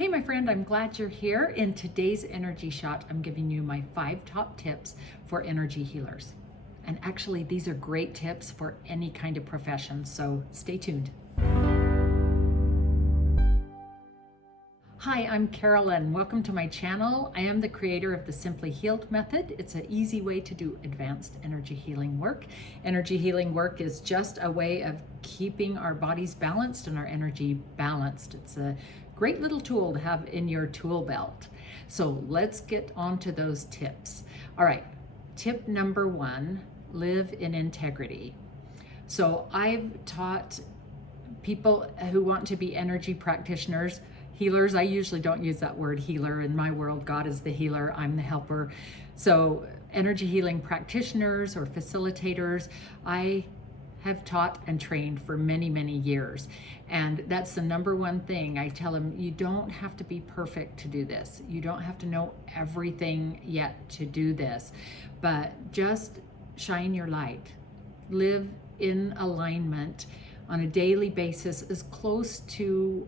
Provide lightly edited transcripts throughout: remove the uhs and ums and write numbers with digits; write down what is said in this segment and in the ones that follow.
Hey, my friend, I'm glad you're here. In today's energy shot, I'm giving you my 5 top tips for energy healers. And actually, these are great tips for any kind of profession, so stay tuned. Hi, I'm Carolyn. Welcome to my channel. I am the creator of the SimplyAlign Method. It's an easy way to do advanced energy healing work. Energy healing work is just a way of keeping our bodies balanced and our energy balanced. It's a great little tool to have in your tool belt. So let's get on to those tips. All right, tip number 1, live in integrity. So I've taught people who want to be energy practitioners, healers. I usually don't use that word healer. In my world, God is the healer, I'm the helper. So energy healing practitioners or facilitators, I have taught and trained for many, many years. And that's the number one thing I tell them: you don't have to be perfect to do this. You don't have to know everything yet to do this, but just shine your light. Live in alignment on a daily basis, as close to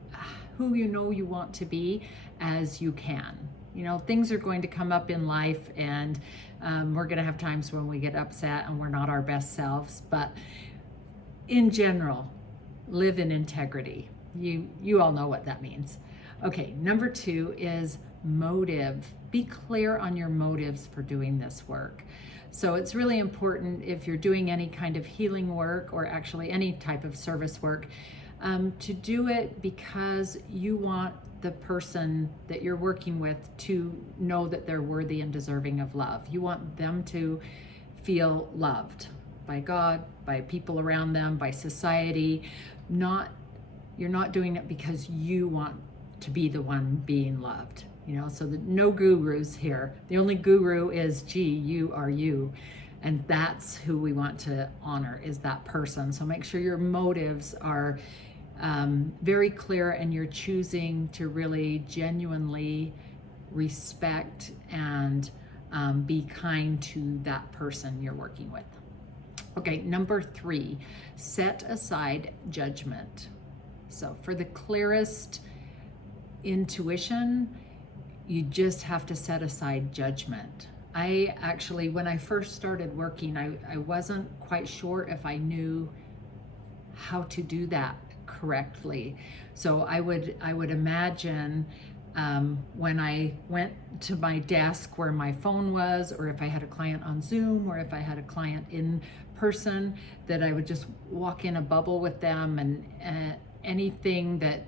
who you know you want to be as you can. You know, things are going to come up in life, and we're going to have times when we get upset and we're not our best selves, but in general, live in integrity. You all know what that means. Okay, number 2 is motive. Be clear on your motives for doing this work. So it's really important, if you're doing any kind of healing work or actually any type of service work, to do it because you want the person that you're working with to know that they're worthy and deserving of love. You want them to feel loved by God, by people around them, by society. You're not doing it because you want to be the one being loved. You know, so no gurus here. The only guru is, gee, you are you. And that's who we want to honor, is that person. So make sure your motives are very clear, and you're choosing to really genuinely respect and be kind to that person you're working with. Okay, number 3, set aside judgment. So for the clearest intuition, you just have to set aside judgment. I actually, when I first started working, I wasn't quite sure if I knew how to do that correctly. So I would imagine when I went to my desk where my phone was, or if I had a client on Zoom, or if I had a client in person, that I would just walk in a bubble with them, and anything that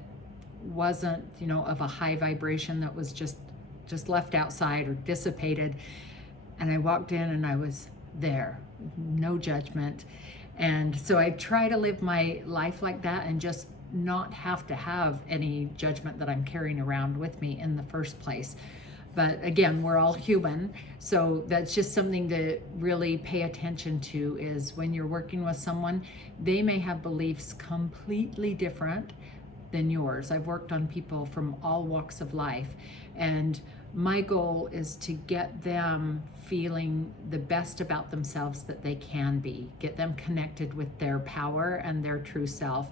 wasn't, you know, of a high vibration, that was just left outside or dissipated, and I walked in and I was there, no judgment. And so I try to live my life like that, and just not have to have any judgment that I'm carrying around with me in the first place. But again, we're all human, so that's just something to really pay attention to, is when you're working with someone, they may have beliefs completely different than yours. I've worked on people from all walks of life, and my goal is to get them feeling the best about themselves that they can be, get them connected with their power and their true self.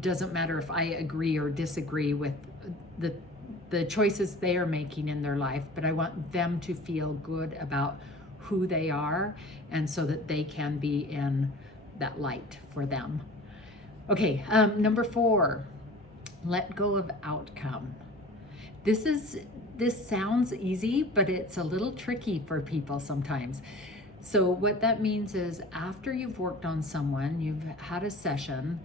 Doesn't matter if I agree or disagree with the choices they are making in their life, but I want them to feel good about who they are, and so that they can be in that light for them. Okay, number 4, let go of outcome. This sounds easy, but it's a little tricky for people sometimes. So what that means is, after you've worked on someone, you've had a session,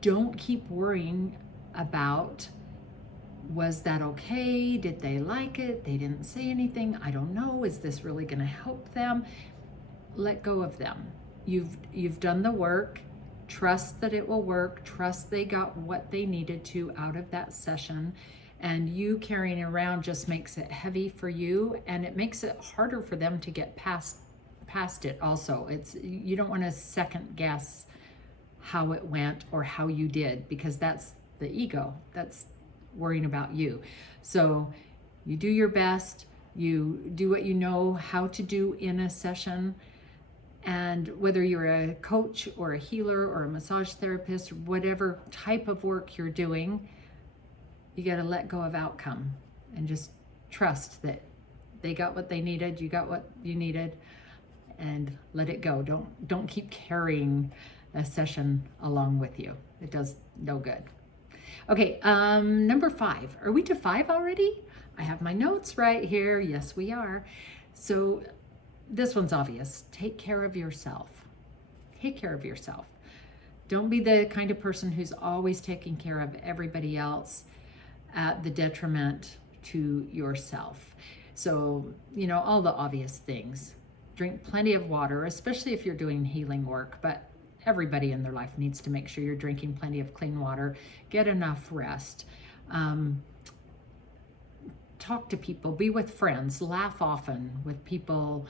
don't keep worrying about, was that okay? Did they like it? They didn't say anything. I don't know. Is this really going to help them? Let go of them. You've done the work. Trust that it will work. Trust they got what they needed to out of that session. And you carrying it around just makes it heavy for you, and it makes it harder for them to get past it also. You don't want to second guess how it went or how you did, because that's the ego. That's worrying about you. So you do your best. You do what you know how to do in a session. And whether you're a coach or a healer or a massage therapist, whatever type of work you're doing, You got to let go of outcome and just trust that they got what they needed, you got what you needed, and let it go. Don't keep carrying a session along with you. It does no good. Okay, number 5. Are we to 5 already? I have my notes right here. Yes, we are. So this one's obvious. Take care of yourself. Take care of yourself. Don't be the kind of person who's always taking care of everybody else at the detriment to yourself. So, you know, all the obvious things. Drink plenty of water, especially if you're doing healing work, but everybody in their life needs to make sure you're drinking plenty of clean water. Get enough rest. Talk to people, be with friends, laugh often with people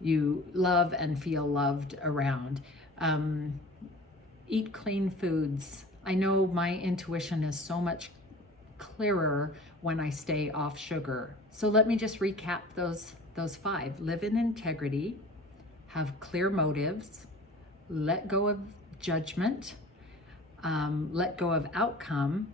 you love and feel loved around. Eat clean foods. I know my intuition is so much clearer when I stay off sugar. So let me just recap those 5. Live in integrity, have clear motives, let go of judgment, let go of outcome,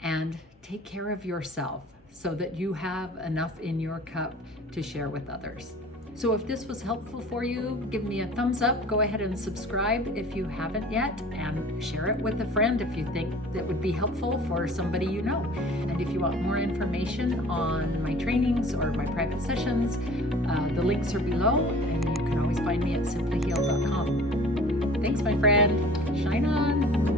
and take care of yourself so that you have enough in your cup to share with others. So if this was helpful for you, give me a thumbs up. Go ahead and subscribe if you haven't yet, and share it with a friend if you think that would be helpful for somebody you know. And if you want more information on my trainings or my private sessions, the links are below, and you can always find me at simplyheal.com. Thanks, my friend. Shine on.